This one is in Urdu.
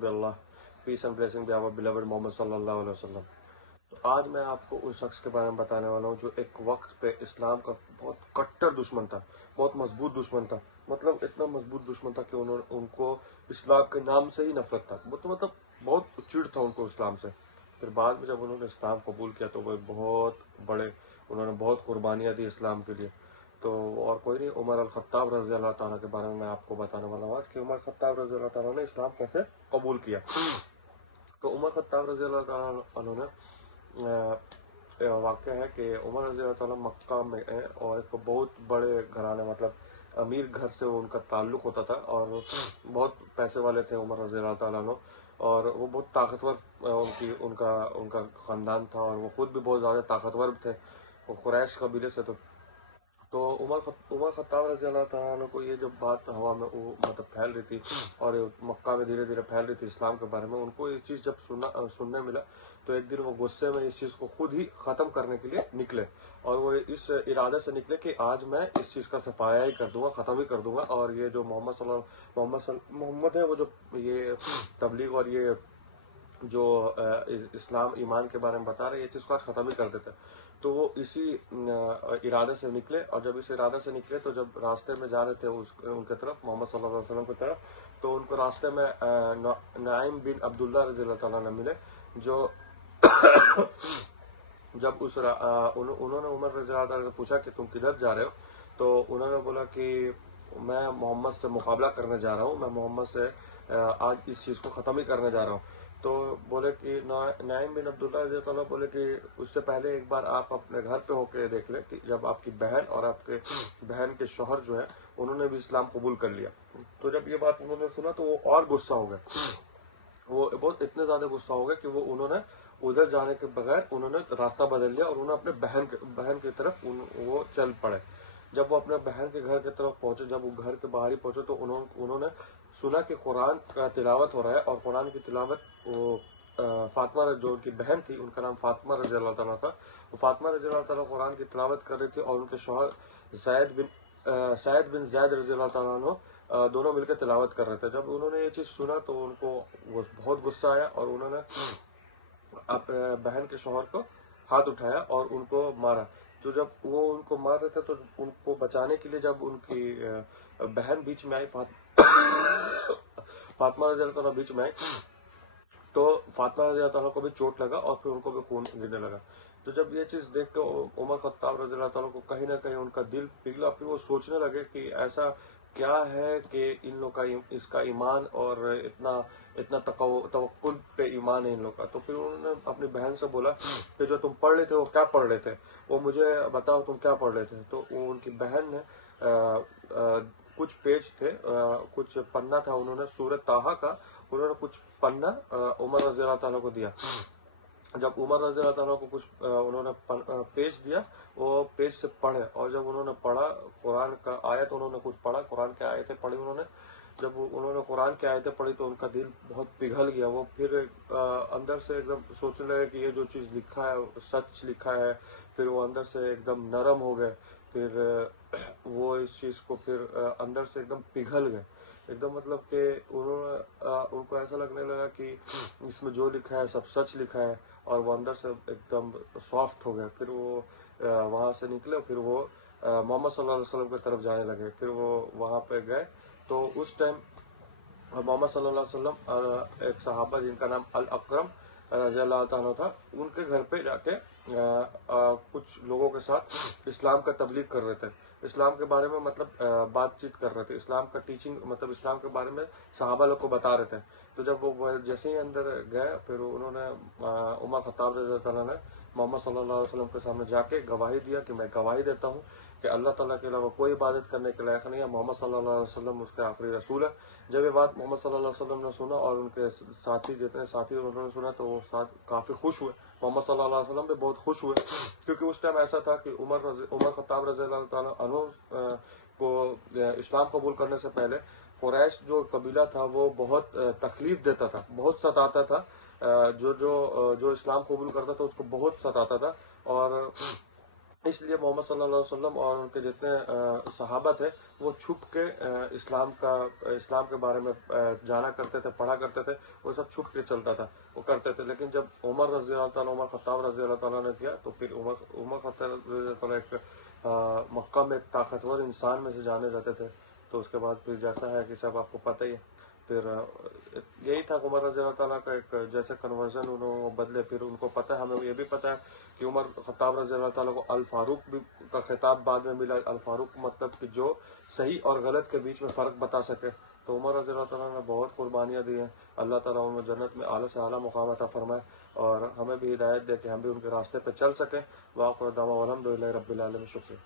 be Allah. Peace and blessing be our beloved Muhammad sallallahu alaihi wasallam. تو آج میں آپ کو اس شخص کے بارے میں بتانے والا ہوں جو ایک وقت پہ اسلام کا بہت کٹر دشمن تھا، بہت مضبوط دشمن تھا، مطلب اتنا مضبوط دشمن تھا کہ ان کو اسلام کے نام سے ہی نفرت تھا، مطلب بہت چڑ تھا ان کو اسلام سے۔ پھر بعد میں جب انہوں نے اسلام قبول کیا تو وہ انہوں نے بہت قربانیاں دی اسلام کے لیے۔ تو اور کوئی نہیں، عمر الخطاب رضی اللہ تعالیٰ کے بارے میں آپ کو بتانے والا ہوں آج کہ عمر الخطاب رضی اللہ تعالیٰ نے اسلام کیسے قبول کیا۔ تو عمر الخطاب رضی اللہ تعالیٰ عنہ نے واقعہ ہے کہ عمر رضی اللہ تعالیٰ مکہ میں ہے اور ایک بہت بڑے گھرانے، مطلب امیر گھر سے ان کا تعلق ہوتا تھا اور بہت پیسے والے تھے عمر رضی اللہ تعالیٰ عنہ، اور وہ بہت طاقتور ان کا خاندان تھا اور وہ خود بھی بہت زیادہ طاقتور تھے، وہ قریش قبیلے سے تھے۔ تو عمر خطاب رضی اللہ تعالیٰ عنہ کو یہ جو بات ہوا میں مطلب پھیل رہی تھی اور مکہ میں دھیرے دھیرے پھیل رہی تھی اسلام کے بارے میں، ان کو یہ چیز جب سننے ملا تو ایک دن وہ غصے میں اس چیز کو خود ہی ختم کرنے کے لیے نکلے، اور وہ اس ارادے سے نکلے کہ آج میں اس چیز کا صفایا ہی کر دوں گا، ختم ہی کر دوں گا، اور یہ جو محمد ہے، وہ جو یہ تبلیغ اور یہ جو اسلام ایمان کے بارے میں بتا رہے، یہ چیز کو آج ختم ہی کر دیتے۔ تو وہ اسی ارادے سے نکلے، اور جب اس ارادے سے نکلے تو جب راستے میں جا رہے تھے ان کے طرف، محمد صلی اللہ علیہ وسلم کی طرف، تو ان کو راستے میں نعیم بن عبداللہ رضی اللہ تعالیٰ نے ملے، جو جب انہوں نے عمر رضی اللہ تعالیٰ سے پوچھا کہ تم کدھر جا رہے ہو، تو انہوں نے بولا کہ میں محمد سے مقابلہ کرنے جا رہا ہوں، میں محمد سے آج اس چیز کو ختم ہی کرنے جا رہا ہوں۔ تو بولے کہ نعیم بن عبداللہ رضی اللہ تعالیٰ بولے کہ اس سے پہلے ایک بار آپ اپنے گھر پہ ہو کے دیکھ لیں کہ جب آپ کی بہن اور آپ کے بہن کے شوہر جو ہے انہوں نے بھی اسلام قبول کر لیا۔ تو جب یہ بات انہوں نے سنا تو وہ اور غصہ ہو گئے، وہ بہت اتنے زیادہ غصہ ہو گئے کہ وہ انہوں نے ادھر جانے کے بغیر انہوں نے راستہ بدل لیا اور انہوں نے اپنے بہن کی طرف وہ چل پڑے۔ جب وہ اپنے بہن کے گھر کی طرف پہنچے، جب وہ گھر کے باہر ہی پہنچے تو انہوں نے سنا کہ قرآن کا تلاوت ہو رہا ہے، اور قرآن کی تلاوت وہ فاطمہ جو ان کی بہن تھی، ان کا نام فاطمہ رضی اللہ تعالیٰ تھا، وہ فاطمہ رضی اللہ تعالیٰ قرآن کی تلاوت کر رہی تھی، اور ان کے شوہر سعید بن زید رضی اللہ تعالیٰ عنہ دونوں مل کے تلاوت کر رہے تھے۔ جب انہوں نے یہ چیز سنا تو ان کو بہت غصہ آیا اور انہوں نے اپنے بہن کے شوہر کو ہاتھ اٹھایا اور ان کو مارا۔ تو جب وہ ان کو مار رہے تھے تو ان کو بچانے کے لیے جب ان کی بہن بیچ میں آئی، فاطمہ رضی اللہ تعالیٰ بیچ میں آئی، تو فاطمہ رضی اللہ تعالیٰ کو بھی چوٹ لگا اور پھر ان کو بھی خون گرنے لگا۔ تو جب یہ چیز دیکھ کے عمر خطاب رضی اللہ تعالیٰ کو کہیں نہ کہیں ان کا دل پگھلا، پھر وہ سوچنے لگے کہ ایسا کیا ہے کہ ان لوگ کا اس کا ایمان اور اتنا توکل پہ ایمان ہے ان لوگ کا۔ تو پھر انہوں نے اپنی بہن سے بولا کہ جو تم پڑھ رہے تھے وہ کیا پڑھ رہے تھے، وہ مجھے بتاؤ تم کیا پڑھ رہے تھے۔ تو ان کی بہن نے کچھ پیج تھے، کچھ پنہ تھا، انہوں نے سورۃ طٰہٰ کا انہوں نے کچھ پنہ عمر رضی اللہ تعالیٰ کو دیا۔ جب عمر رضی اللہ تعالیٰ کو کچھ انہوں نے پیج دیا، وہ پیج سے پڑھے، اور جب انہوں نے پڑھا قرآن کا آیت، انہوں نے کچھ پڑھا، قرآن کی آیتیں پڑھی انہوں نے، جب انہوں نے قرآن کی آیتیں پڑھی تو ان کا دل بہت پگھل گیا۔ وہ پھر اندر سے ایک دم سوچنے لگے کہ یہ جو چیز لکھا ہے سچ لکھا ہے، پھر وہ اندر سے ایک دم نرم ہو گئے، پھر وہ اس چیز کو پھر اندر سے ایک دم پگھل گئے، ایک دم مطلب کہ ان کو ایسا لگنے لگا کہ اس میں جو لکھا ہے سب سچ لکھا ہے، اور وہ اندر سے ایک دم سافٹ ہو گئے۔ پھر وہ وہاں سے نکلے، پھر وہ محمد صلی اللہ علیہ وسلم کی طرف جانے لگے۔ پھر وہ وہاں پہ گئے تو اس ٹائم محمد صلی اللہ علیہ وسلم ایک صحابہ جن کا نام الاقرم رضی اللہ تعالیٰ تھا، ان کے گھر پہ جا کے کچھ لوگوں کے ساتھ اسلام کا تبلیغ کر رہے تھے، اسلام کے بارے میں مطلب بات چیت کر رہے تھے، اسلام کا ٹیچنگ مطلب اسلام کے بارے میں صحابہ لوگ کو بتا رہے تھے۔ تو جب وہ جیسے ہی اندر گئے، پھر انہوں نے عمر خطاب رضی اللہ تعالیٰ نے محمد صلی اللہ علیہ وسلم کے سامنے جا کے گواہی دیا کہ میں گواہی دیتا ہوں کہ اللہ تعالیٰ کے علاوہ کوئی عبادت کرنے کے لائق نہیں ہے، محمد صلی اللہ علیہ وسلم اس کے آخری رسول ہے۔ جب یہ بات محمد صلی اللہ علیہ وسلم نے سنا اور ان کے ساتھی جتنے ساتھی انہوں نے سنا تو وہ کافی خوش ہوئے، محمد صلی اللہ علیہ وسلم بھی بہت خوش ہوئے، کیونکہ اس ٹائم ایسا تھا کہ عمر خطاب رضی اللہ تعالیٰ عنہ کو اسلام قبول کرنے سے پہلے قریش جو قبیلہ تھا وہ بہت تکلیف دیتا تھا، بہت ستاتا تھا، جو اسلام قبول کرتا تھا اس کو بہت ستاتا تھا، اور اس لیے محمد صلی اللہ علیہ وسلم اور ان کے جتنے صحابہ تھے وہ چھپ کے اسلام کے بارے میں جانا کرتے تھے، پڑھا کرتے تھے، وہ سب چھپ کے چلتا تھا، وہ کرتے تھے. لیکن جب عمر رضی اللہ تعالیٰ، عمر خطاب رضی اللہ تعالیٰ نے کیا تو پھر عمر خطاب رضی اللہ تعالیٰ ایک مکہ میں ایک طاقتور انسان میں سے جانے جاتے تھے. تو اس کے بعد پھر جیسا ہے کہ سب آپ کو پتہ ہی ہے، پھر یہی تھا عمر رضی اللہ تعالیٰ کا ایک جیسے کنورژن انہوں بدلے. پھر ان کو پتہ ہے، ہمیں یہ بھی پتہ ہے کہ عمر خطاب رضی اللہ تعالیٰ کو الفاروق بھی کا خطاب بعد میں ملا. الفاروق مطلب کہ جو صحیح اور غلط کے بیچ میں فرق بتا سکے. تو عمر رضی اللہ تعالیٰ نے بہت قربانیاں دی ہیں. اللہ تعالیٰ ان جنت میں اعلیٰ سے اعلیٰ مقام عطا فرمائے اور ہمیں بھی ہدایت دے کہ ہم بھی ان کے راستے پہ چل سکیں. وآخر دعوانا الحمدللہ رب العالمین. شکریہ.